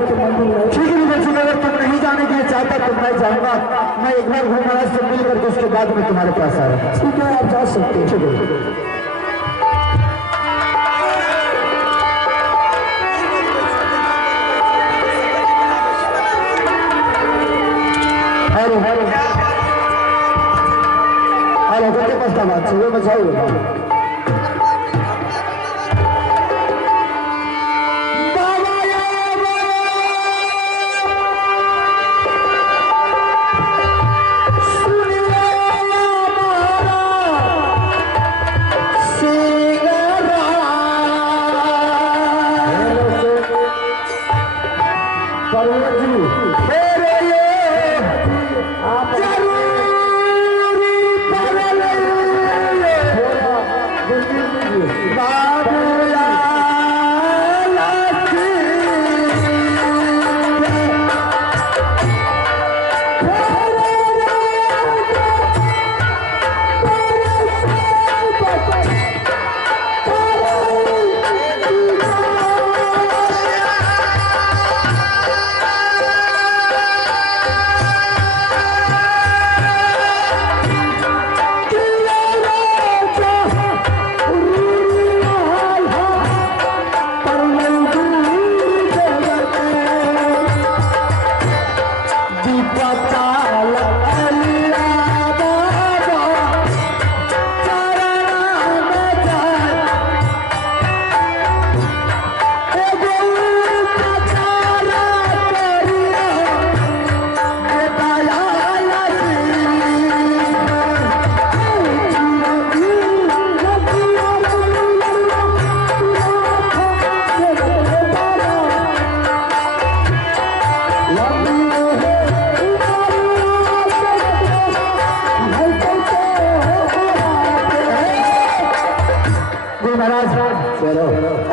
तो मंदिर है। ठीक है बच्चों, अगर तुम नहीं जाने के लिए चाहता तो मैं जाऊंगा। मैं एक बार गुरु महाराज से मिल करके उसके बाद में तुम्हारे पास आ रहा हूँ। ठीक है, आप जा सकते हैं। ठीक है। हेलो हेलो हेलो, कितने पास का बात है बचाओ।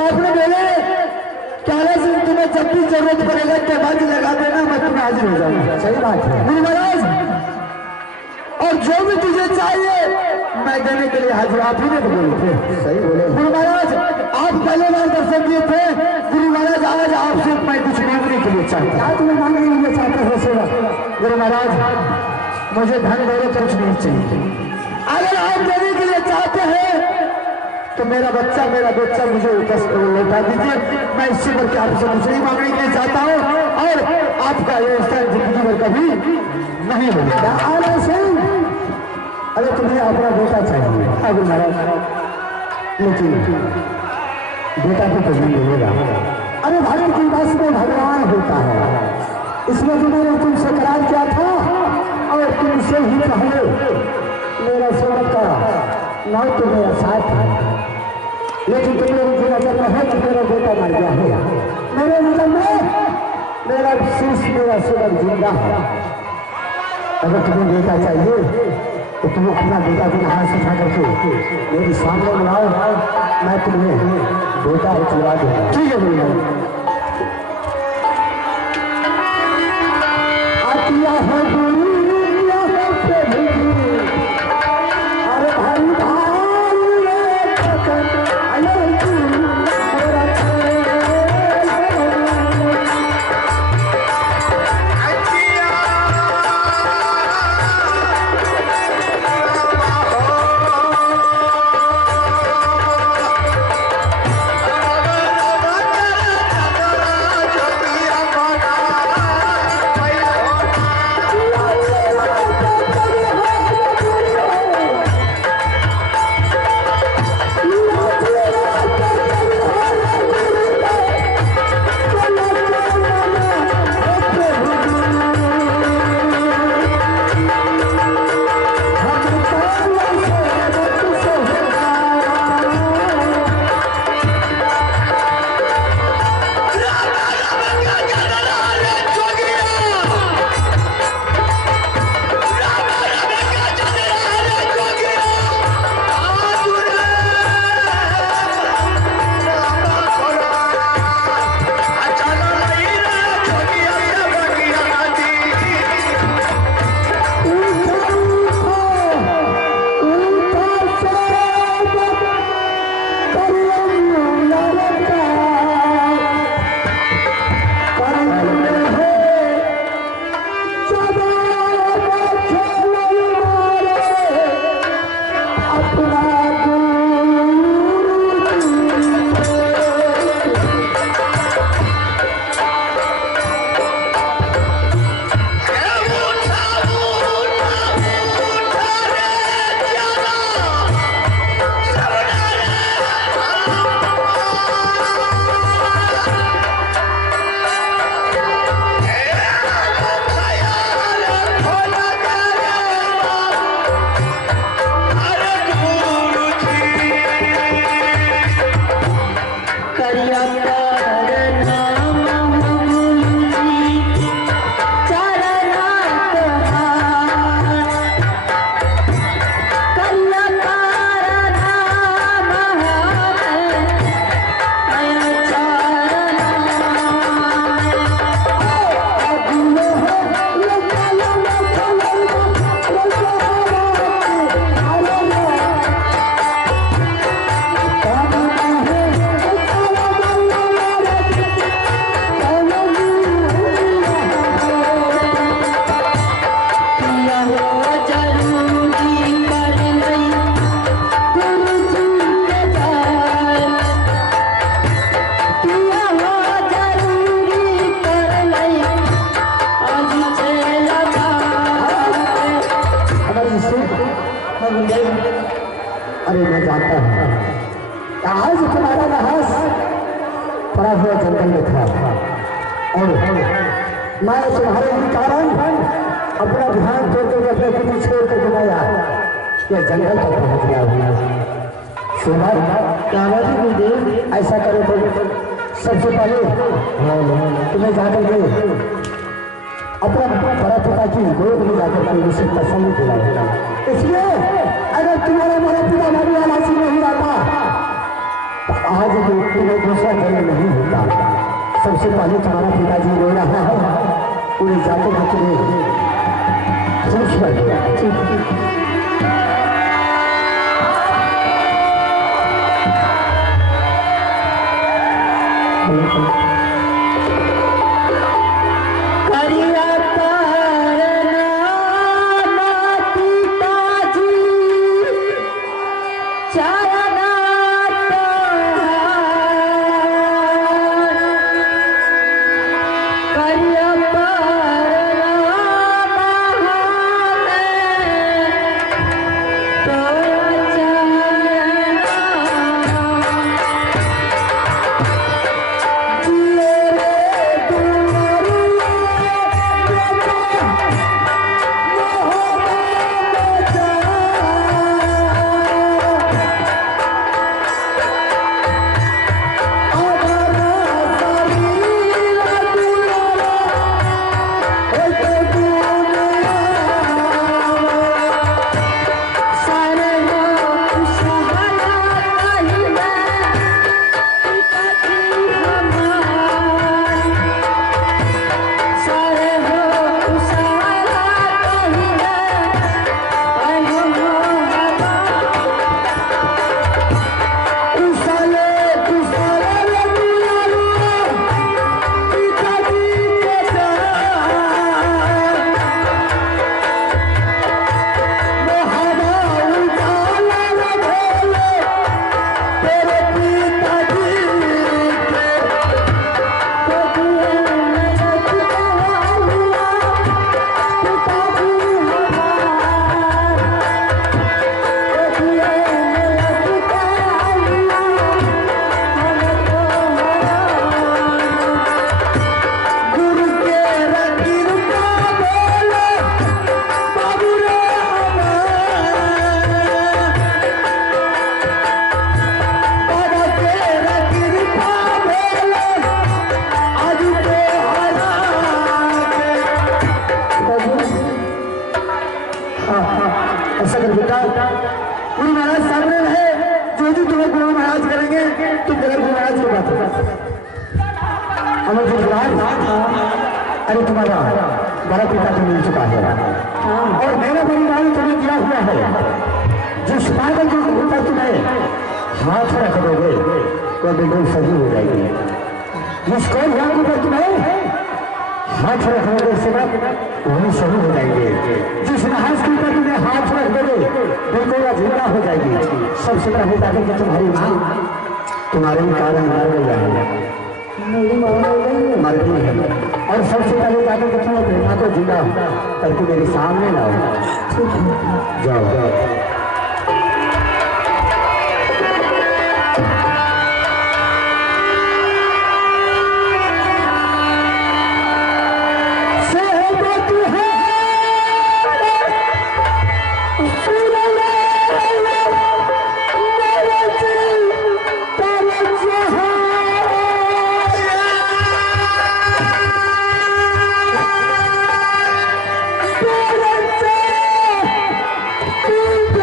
आपने बोले काला सिंह, तुम्हें जब भी जरूरत पड़ेगा के बाद लगा देना, मैं तुम्हें हाजिर हो जाऊंगा। सही बात है गुरु महाराज, और जो भी तुझे चाहिए मैं देने के लिए हाजिर। आप ही ने तो बोले थे। सही बोले गुरु महाराज, आप पहले बार दर्शन दिए थे। गुरु महाराज, आज आपसे मैं कुछ मांगने के लिए चाहता हूँ। क्या तुम्हें मांगने के लिए चाहते हो सेवा? गुरु महाराज, मुझे धन दौलत कुछ नहीं चाहिए। अगर आप देने के लिए चाहते हैं तो मेरा बच्चा मुझे लौटा दीजिए। मैं इससे बढ़ के आपसे कुछ नहीं मांगने के लिए चाहता हूँ, और आपका ये जिंदगी में कभी नहीं मिलेगा। अरे तुम्हें अपना बेटा चाहिए। गुरु महाराज, लेकिन बेटा तो कभी मिलेगा। अरे भगवान की बस में भगवान होता है। इसमें तो मैंने तुमसे करार किया था, और तुमसे ही पहले मेरा सेवक का नाम तो मेरा साथ है। लेकिन तुमने मुझे नजर में है कि मेरा बेटा मर गया है। मेरे नजर में मेरा शीश, मेरा सेवक जिंदा है। अगर तुम्हें बेटा चाहिए तो तुम अपना बेटा को नहा सफा करके मेरे सामने बुलाओ, मैं तुम्हें बेटा दिलवा दूंगा। ठीक है गुरु महाराज। आतिया है दुनिया है प्रभु, अरे भाई भाई रे पकड़ अरे तू मेरा आज तुम्हारा रहास पड़ा हुआ जंगल में था और मैं तुम्हारे ही कारण अपना ध्यान छोड़कर अपने पिता छोड़ कर घुमाया यह जंगल तक पहुंच गया हुआ। सुना क्या गुरुदेव ऐसा करो तो सबसे पहले तुम्हें जाकर के अपना बड़ा पिता की गोद में जाकर के उसे तसल्ली दिलाएगा। इसलिए अगर तुम्हारा बड़ा पिता मारी वाला चीज नहीं रहता तो आज तुम्हें दूसरा जन्म नहीं होता। सबसे पहले तुम्हारा पिताजी रो रहा है उन्हें जाकर के तुम्हें खुश कर देगा। अरे तुम्हारा बड़ा पिता तो मिल चुका है और मैंने बड़ी गाड़ी तुम्हें दिया हुआ है। जिस पागल के ऊपर तुम्हें हाथ रख दोगे तो बिल्कुल सही हो जाएगी। जिस कोई के ऊपर तुम्हें हाथ रख दोगे वही सही हो जाएंगे। जिस नहाज के ऊपर तुम्हें हाथ रख दोगे बिल्कुल अधूरा हो जाएगी। सबसे पहले जाकर के तुम्हारी माँ तुम्हारे कारण मर जाएगी मरती है और सबसे पहले जाकर के तुम्हें प्रेमा को जिला करके मेरे सामने लाओ। जाओ जाओ Thank you.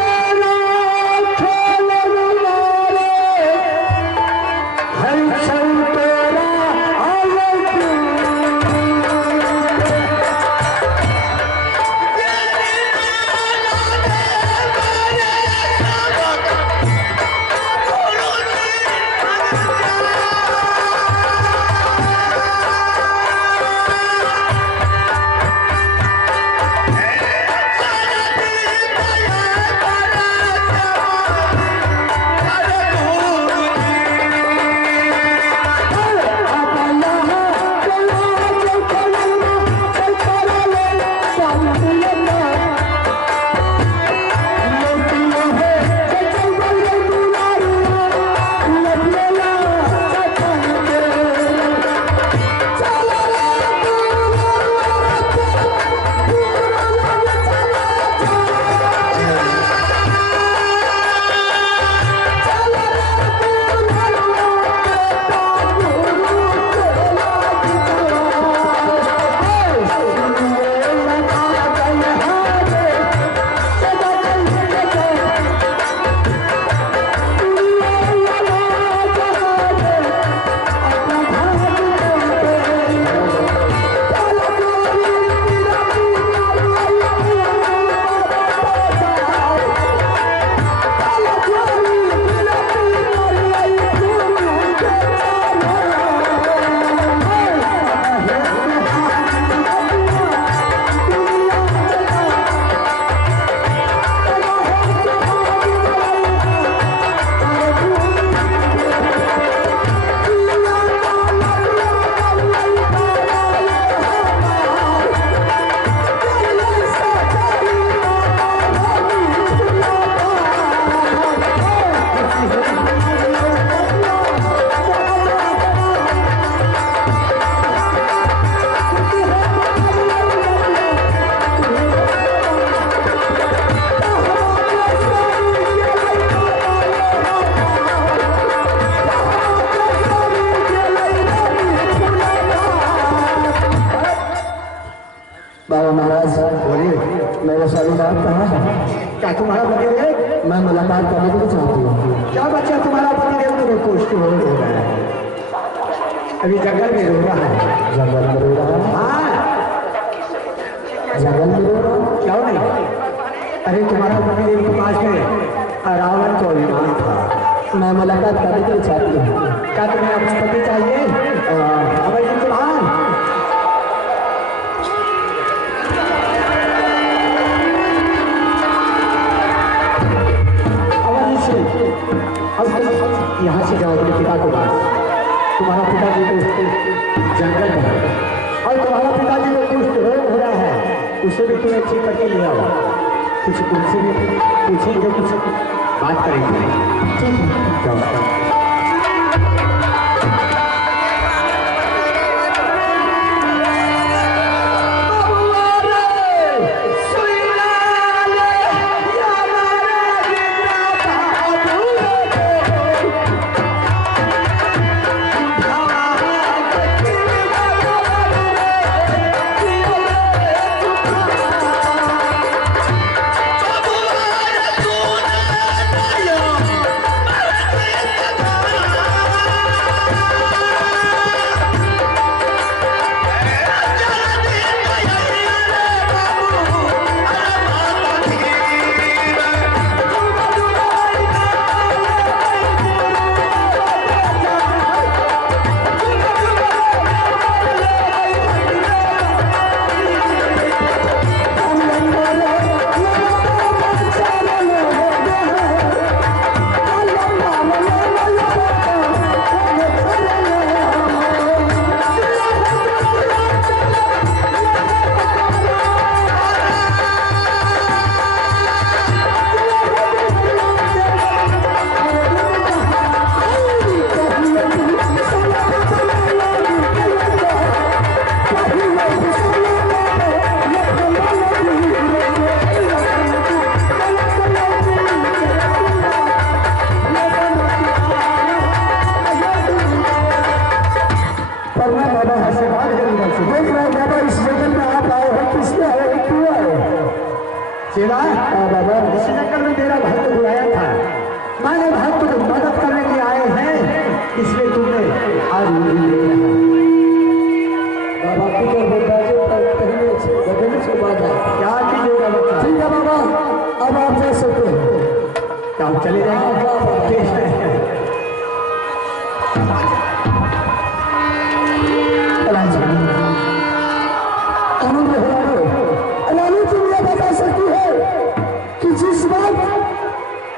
बात कहा है। क्या तुम्हारा पतिदेव? मैं मुलाकात करने के लिए चाहती हूँ। क्या बच्चा तुम्हारा पतिदेव तो कुछ हो रहा है, अभी जंगल में रो रहा है। जंगल में रो रहा है? हाँ, जंगल में रो रहा है? क्यों नहीं? अरे तुम्हारा पतिदेव के पास में रावण को अभिमान था। मैं मुलाकात करने के लिए चाहती हूँ। क्या तुम्हें अपना पति चाहिए? अभय जी चौहान, यहाँ से जाओ अपने पिता के पास। तुम्हारा पिताजी तो जंगल में है और तुम्हारा पिताजी को कुछ रोग हो रहा है, उसे भी तुम्हें ठीक करके ले आओ। कुछ तुमसे भी पूछेंगे, कुछ बात करेंगे। ठीक है, जाओ। इसी चक्कर में मेरा भक्त बुलाया था, मैंने भक्त को मदद करने के लिए आए हैं, इसलिए तुमने आज बाबा फिक्र होता है जो पहले से बदलने से बात है। क्या कीजिएगा बच्चा? ठीक है बाबा, अब आप जा सकते हैं। क्या हम चले जाएंगे?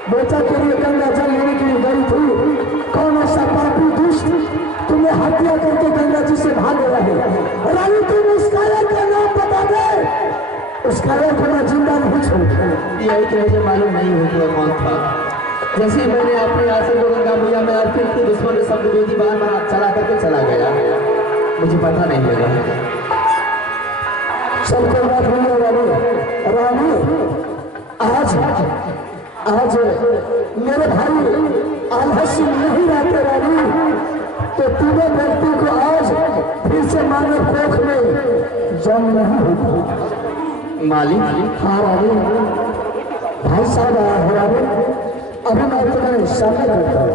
बेटा के लिए गंगा जल लेने के लिए गई थी, कौन ऐसा पापी दुष्ट तुम्हें हत्या करके गंगा जी से भाग गया है। रानी तुम उस काया का नाम बता दे, उस काया को मैं जिंदा नहीं छोड़ूंगा। यही तो मुझे मालूम नहीं हो गया कौन था। जैसे मैंने अपने आसन को गंगा मैया में अर्पित की, दुश्मन ने शब्द वेदी बार चला करके चला गया, मुझे पता नहीं लगा। सब कोई बात नहीं है रानी, आज मेरे भाई आलस्य नहीं रहते रानी, तो तीनों व्यक्ति को आज फिर से मानव कोख में जन्म नहीं होगा। मालिक, हाँ रानी, भाई साहब आया है रानी, अभी मैं तुम्हें सामने करता हूँ।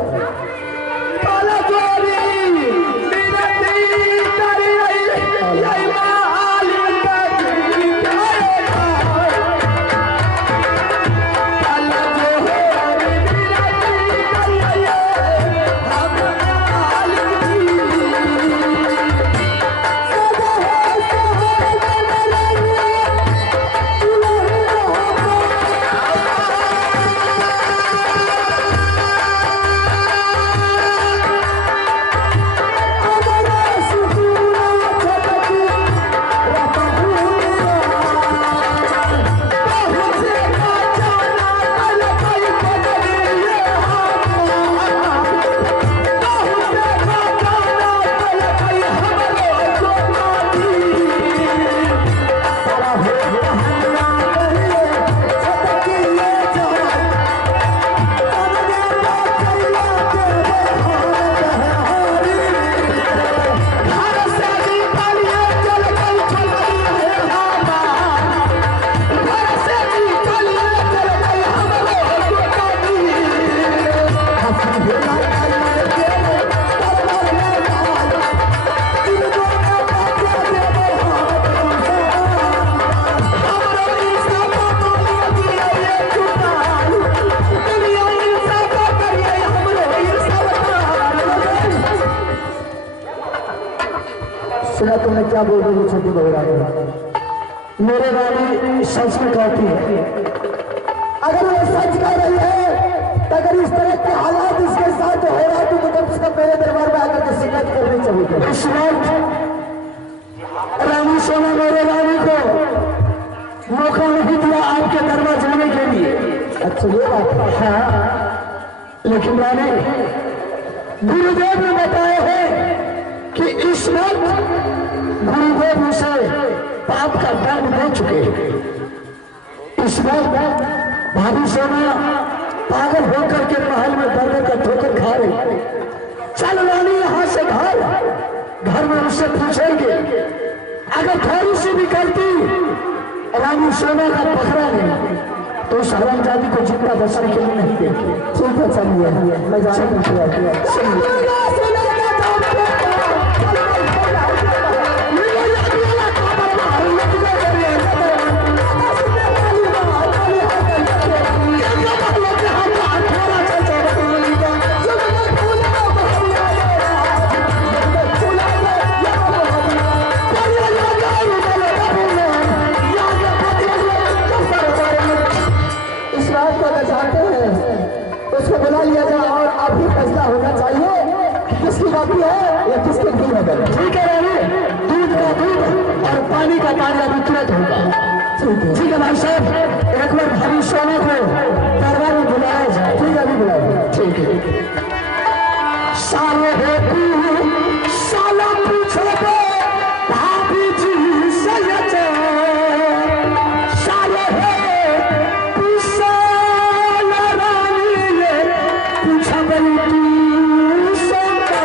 सुना तुमने क्या बोल रही छोटी बहू? मेरे रानी सच में कहती है। अगर वो सच कह रही है तो अगर इस तरह के हालात इसके साथ हो रहा तो कम से कम मेरे दरबार में आकर के शिकायत करनी चाहिए। इस वक्त रानी सोना मेरे रानी को मौका नहीं दिया आपके दरबार जाने के लिए। अच्छा ये बात है। हाँ, लेकिन रानी गुरुदेव ने बताया है कि इस वक्त गुरुदेव उसे पाप का दंड दे चुके हैं। इस वक्त भाभी सोना पागल होकर के महल में दर्द का ठोकर खा रही। चल रानी यहाँ से घर में उससे पूछेंगे, अगर थोड़ी सी भी गलती रानी सोना का पकड़ा नहीं तो उस हरामजादी को जिंदा बचने के लिए नहीं देंगे। ठीक है चलिए मैं जाने उसको बुला लिया जाए और अभी फैसला होना चाहिए कि किसकी बाकी है या किसके घी है। ठीक है रानी, दूध का दूध और पानी का पानी अभी तुरंत होगा। ठीक है भाई साहब, एक बार भाभी सोना को दरबार में बुलाया जाए। ठीक है अभी बुलाया। ठीक है। साले हो तू साला पूछो तो भाभी जी से साले हो तू साला रानी ने पूछा बनी तू सोना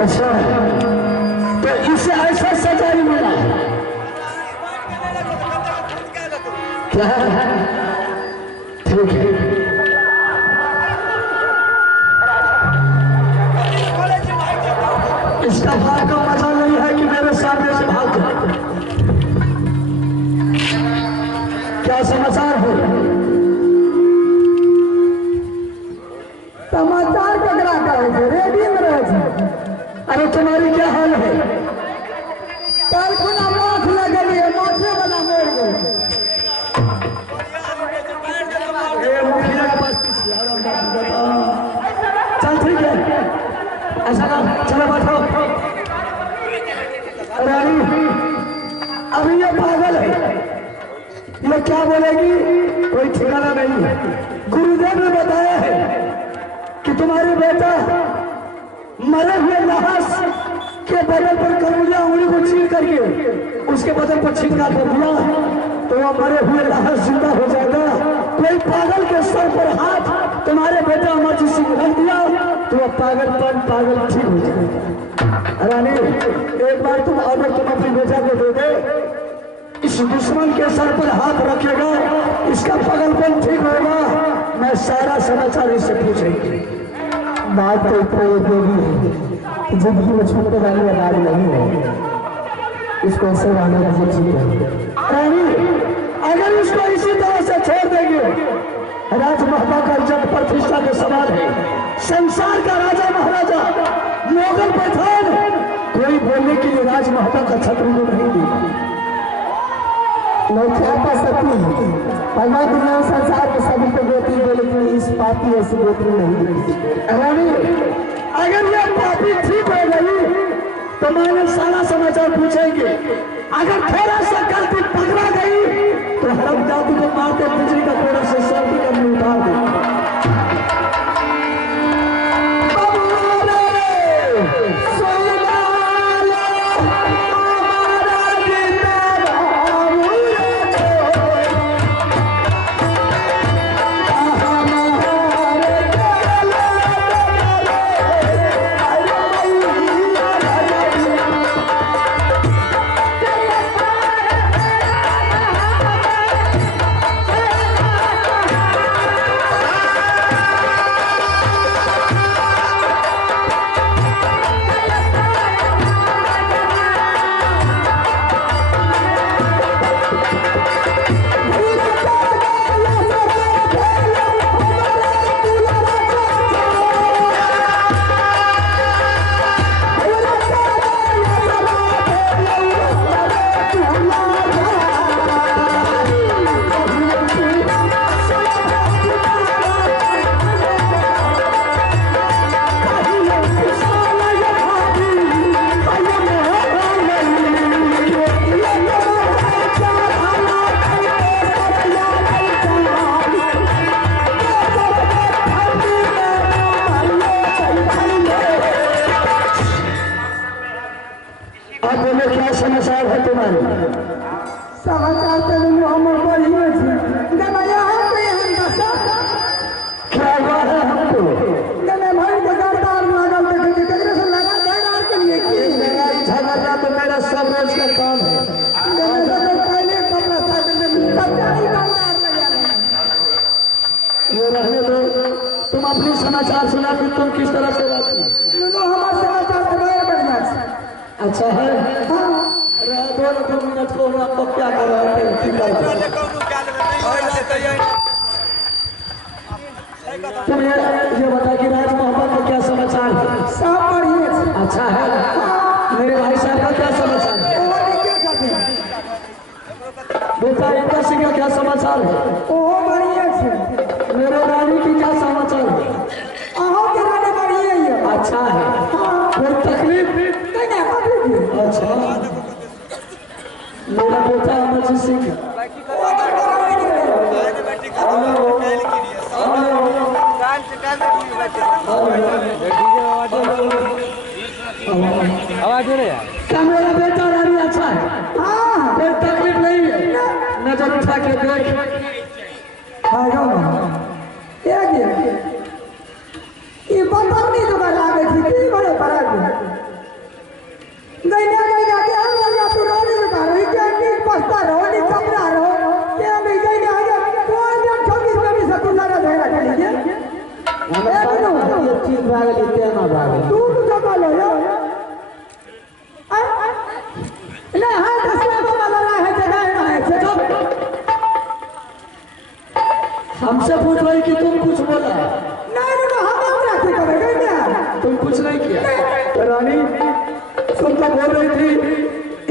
अच्छा, तो इसे ऐसा सजा ही मिला क्या? ठीक है, इसका भाग का मजा नहीं है कि मेरे सामने से भाग जाए। क्या समाचार हो? समाचार पकड़ा कर रेडी में रहे। अरे तुम्हारी क्या हाल है? कल खुना माथ लगल है, माथे वाला मोड़ गए। मुखिया के पास चल ठीक है, ऐसा ना चलो बैठो। रानी अभी ये पागल है, ये क्या बोलेगी कोई ठिकाना नहीं है। गुरुदेव ने बताया है कि तुम्हारे बेटा मरे हुए लाश के बदन पर कंगुलियां उंगली को छीन करके उसके बदन पर छिटका कर दिया तो वह मरे हुए लाश जिंदा हो जाएगा। कोई पागल के सर पर हाथ तुम्हारे बेटा अमर जी सिंह रख दिया तो वह पागल ठीक हो जाएगा। रानी एक बार तुम ऑर्डर तुम अपने बेटा को दे दे, इस दुश्मन के सर पर हाथ रखेगा, इसका पागलपन ठीक होगा। मैं सारा समाचार इससे पूछेंगे। बात तो इतना ये भी है कि जिंदगी में छूटने वाली आवाज नहीं है, इसको ऐसे रहने का ठीक है। रानी अगर इसको इसी तरह से छोड़ देंगे, राजमहल का इज्जत प्रतिष्ठा के सवाल है। संसार का राजा महाराजा मोगल पठान कोई बोलने के लिए राजमहल का छत्र को नहीं देगा। मैं क्या कर सकती हूँ? भगवान दुनिया संसार के सभी को गोत्री दे, लेकिन इस पापी ऐसी गोत्री नहीं दे। रानी अगर ये पापी ठीक हो गई तो मैंने सारा समाचार पूछेंगे। अगर थोड़ा सा गलती पकड़ा गई तो हरम जाति को मारते बिजली का थोड़ा सा सर्दी का मुंह उतार दे। समाचार है तुम्हारे? समाचार तो हमर बढ़िया छे गना यहाँ पे हम दसा क्या हुआ है हमको? गना भाई जगरदार लागल देखे कि केकरे से लगा झगड़ा के लिए की लड़ाई झगड़ा तो मेरा सब रोज का काम है। गना तो पहले कपड़ा साथ में कचाई बंदार लगा ये रहने दो, तुम अपनी समाचार सुना कि तुम किस तरह से रहती हो। लो हमार समाचार तो बड़े बढ़िया छे अच्छा है। हां दो मिनट को मैं आपको क्या कर रहा हूँ तुम ये बता कि राज मोहम्मद का क्या समाचार है? सब बढ़िया छे अच्छा है। मेरे भाई साहब का क्या समाचार है? ओ के साथे बेटा इनका सिंह का क्या समाचार है? ओ बढ़िया छे मेरे रानी की क्या समाचार है? आहो के रानी बढ़िया है अच्छा है। कोई तकलीफ? गना काफी अच्छा। मेरा बेटा अमरजीत सिंह आवाज दे रहे हैं। क्या मेरा बेटा रानी अच्छा है? हां कोई तकलीफ नहीं है? नजर उठा के देख। आयो एक ये बंदरनी तो लागे थी की बड़े पड़ा गैया के हम लगा तू रोनी में रही के नीक पस्ता रोनी कपड़ा रो के मैं गैया आगे कोई भी 26 में भी सब लगा झगड़ा कर लीजिए ये ठीक भाग लेते हैं ना भाग तू तो बोलो यो ले हां 10 लाख वाला है जगह है चुप हमसे पूछ रही कि तुम कुछ बोला? नहीं हम हमरा के करेंगे क्या तुम कुछ नहीं किया? रानी तुम तो बोल रही थी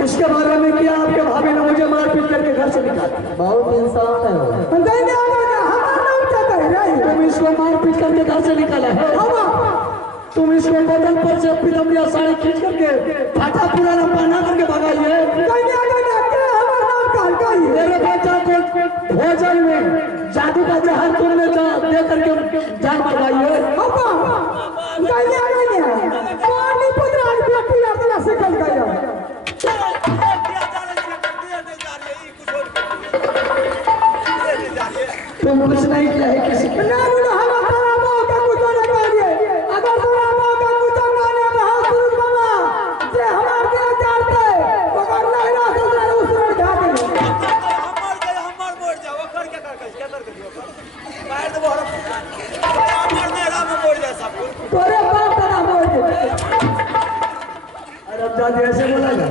इसके बारे में कि आपके भाभी ने मुझे मारपीट करके घर से निकाल दिया। बहुत इंसान है वो। गैया हमारा नाम क्या कह रही तुम इसको मारपीट करके घर से निकाला है। तुम इसको बदन पर से पीतम्बिया साड़ी खींच करके फाटा पुराना पहना करके भगाई है। मेरे बच्चा को भोजन में जादू का जहर तुमने दे करके जान मरवाई है। तुम कुछ नहीं किया है किसी के। दादी ऐसे बोला ना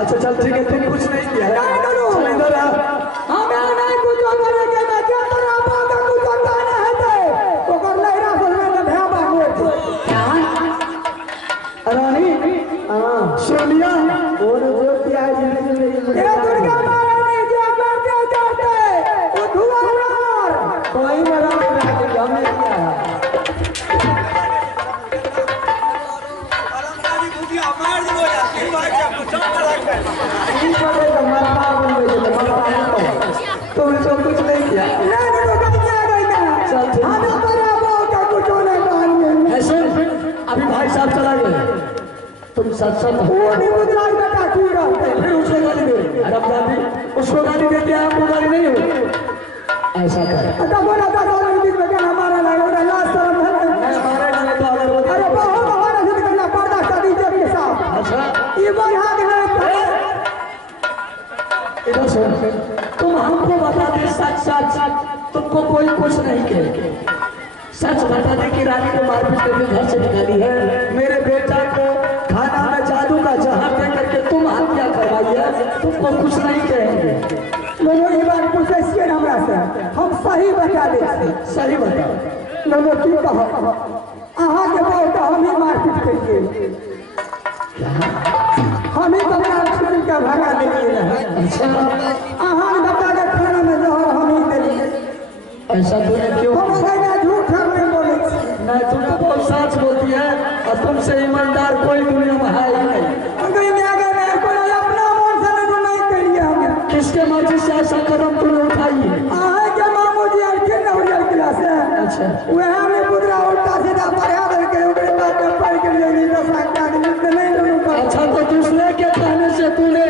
अच्छा चल ठीक है तुम कुछ नहीं किया है। इधर आ। रानी सोनिया और जो किया है कोई मेरा हमने किया तुम इसको कुछ नहीं किया। ऐसे अभी भाई साहब चला गए तुम सच सच फिर उसको गाली दे। अरे अब दादी उसको गाली देते हैं आपको गाली नहीं हो। ऐसा कर हमारा अच्छा ये बात इधर सुन तुम हमको बता दे सच सच तुमको कोई कुछ नहीं कहे। सच बता दे कि रानी को मारपीट करके घर से निकाली है। मेरे बेटा को खाना में जादू का जहर दे करके तुम हत्या करवाई है। तुमको कुछ नहीं कहेंगे। लोगों ये बात पूछे हमरा से हम सही बता दे। सही बताओ लोगों की कहो अहाँ के बहुत हम ही मारपीट करिए हम ही कपड़ा छुप के भगा देलिए अच्छा अहाँ बता के खाना में जहर हम ही देलिए ऐसा तूने क्यों? हम गया झूठ हम नहीं बोले नहीं तुम तो बहुत सच बोलती है और तुमसे ईमानदार कोई दुनिया में है ही नहीं। अंग्रेजी में आगे मैं कोई अपना मन से नहीं करिए हमें कि अच्छा वह में पुत्रा उल्टा सीधा पढ़ा करके ऊपर बात पढ़ के नहीं तो सकता नहीं दोनों का। अच्छा तो दूसरे के कहने से तूने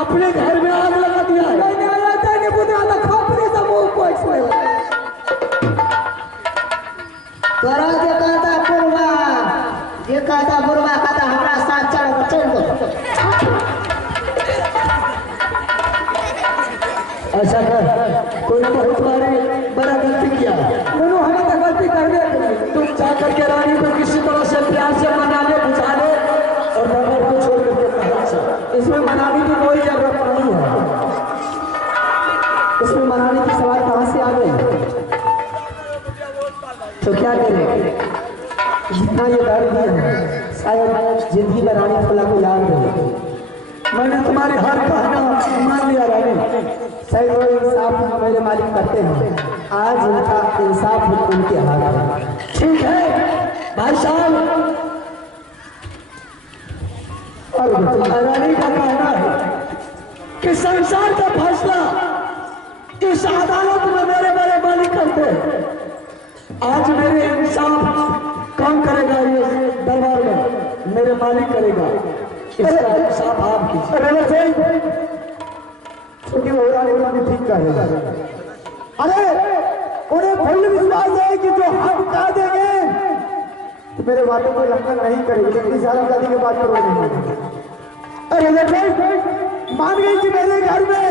अपने घर में आग लगा दिया है? नहीं आता नहीं पुत्रा तो खोपड़ी से मुंह पोछ ले। तोरा जे कहता पुरवा जे कहता पुरवा कहता हमरा साथ चल चल दो। अच्छा कर तूने बहुत बड़ा गलती किया। दोनों हमें तो गलती कर दे। तुम जाकर के रानी को किसी तरह से प्यार से मना ले बुझा ले और दरबार को छोड़ करके कहा से। इसमें मनाने की कोई जरूरत नहीं है। इसमें मनाने की सवाल कहाँ से आ गई? तो क्या करें जितना ये दर्द है शायद जिंदगी में रानी फुला को याद रहे। मैंने तुम्हारी हर कहना मान लिया रानी। शायद वो इंसाफ मेरे मालिक करते हैं। आज उनका इंसाफ उनके हाथ है। ठीक है भाई साहब। और रानी का कहना है कि संसार का फैसला इस अदालत में मेरे बड़े मालिक करते हैं। आज मेरे इंसाफ कौन करेगा? ये दरबार में मेरे मालिक करेगा। इसका इंसाफ आप कीजिए। छोटी हो रही है ठीक करेगा। अरे उन्हें फुल विश्वास है कि जो हम कह देंगे तो मेरे बातों को उल्लंघन नहीं करेगी। लेकिन साल शादी के बाद करोगे। अरे मान गई कि मेरे घर में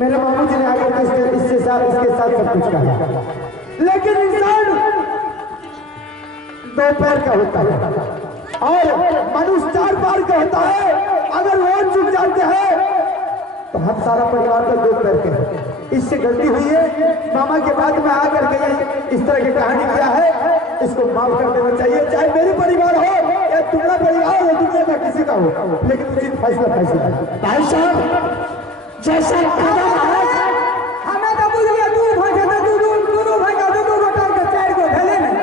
मेरे मामू जी ने आकर इसके साथ सब कुछ कहा। लेकिन इंसान दो पैर का होता है और मनुष्य चार पैर का होता है। अगर वो चुप जाते हैं तो हम सारा परिवार का दो पैर के हैं। इससे गलती हुई है। मामा के बाद में आकर के इस तरह की कहानी किया है। इसको माफ कर देना चाहिए। चाहे मेरे परिवार हो या तुम्हारा परिवार हो, दुनिया का किसी का हो, लेकिन उचित फैसला भाई साहब जैसा हमें तो बुझ गया तू भाई दोनों भाई का दोनों गोटा के चार को भेले नहीं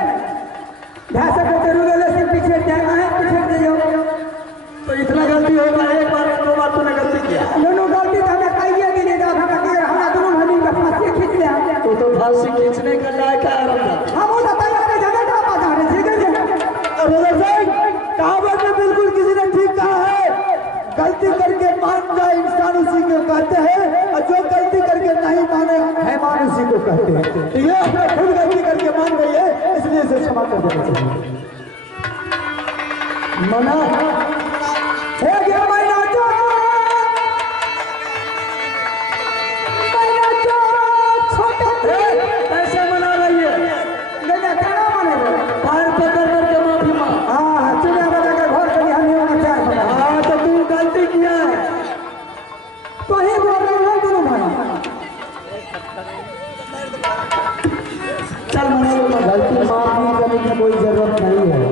ढासा को जरूर ले से पीछे जाना है। पीछे जाओ तो इतना गलती होगा। एक बार दो बार तूने गलती किया। दोनों गलती तो हमें कहिए भी नहीं। हमारा दोनों भाई का फांसी खींच लिया। तो फांसी खींचने का लायक है हम वो बताया अपने जगह का पता है। ठीक है कहावत में बिल्कुल किसी ने ठीक कहा है। गलती करके मान जाए इंसान उसी को कहते हैं और जो गलती करके नहीं माने हैवान उसी को कहते हैं। तो ये अपने खुद गलती करके मान गई है, इसलिए इसे क्षमा कर देना चाहिए। मना कैसे मना रही है? पैर पकड़ करके माफी मांग। हाँ तो तू गलती किया है तो ही बोल रहे हैं दोनों भाई। चल मना। गलती माफ करने की कोई जरूरत नहीं है।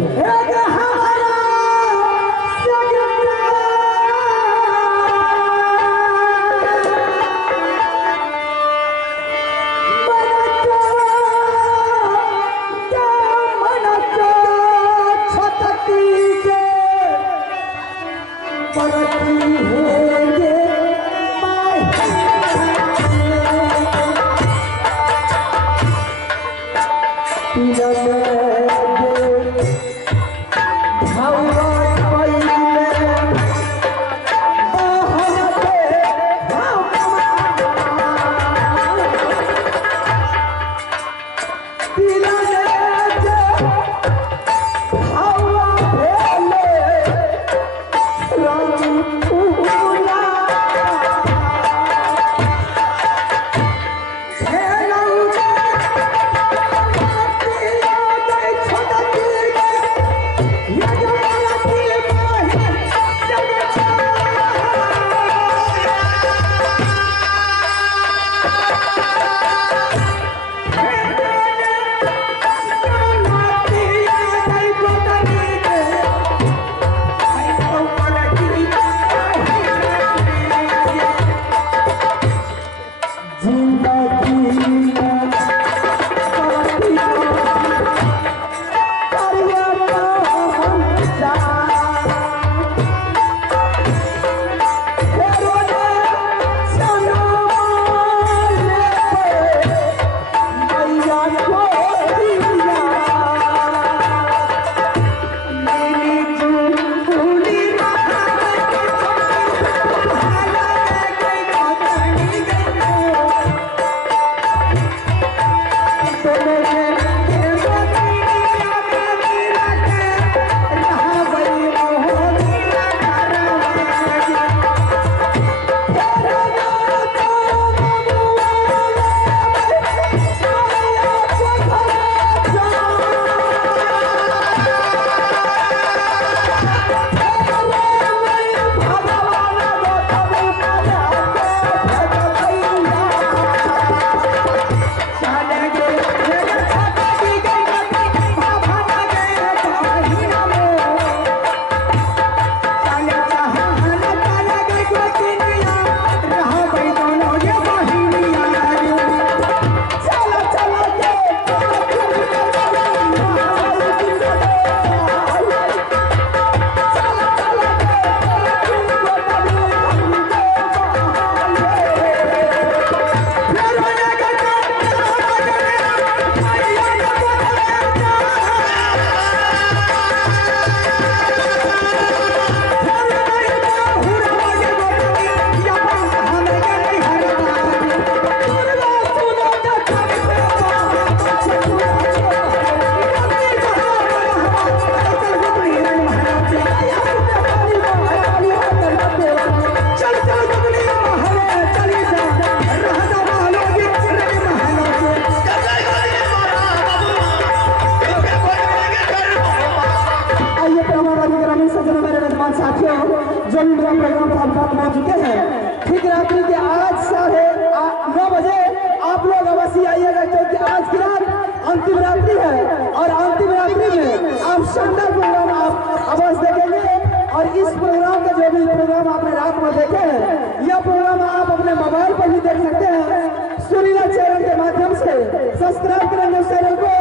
भी मेरा प्रोग्राम समाप्त हो चुके हैं। ठीक रात्रि के आज 9:30 बजे आप लोग अवश्य आइएगा, क्योंकि आज की रात अंतिम रात्रि है और अंतिम रात्रि में आप शानदार प्रोग्राम आप अवश्य देखेंगे। और इस प्रोग्राम का जो भी प्रोग्राम आपने रात में देखे हैं, यह प्रोग्राम आप अपने मोबाइल पर भी देख सकते हैं, सुरीला चैनल के माध्यम से। सब्सक्राइब करेंगे उस चैनल को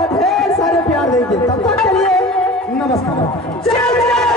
और ढेर सारे प्यार देंगे। तब तक के लिए नमस्कार। जय जय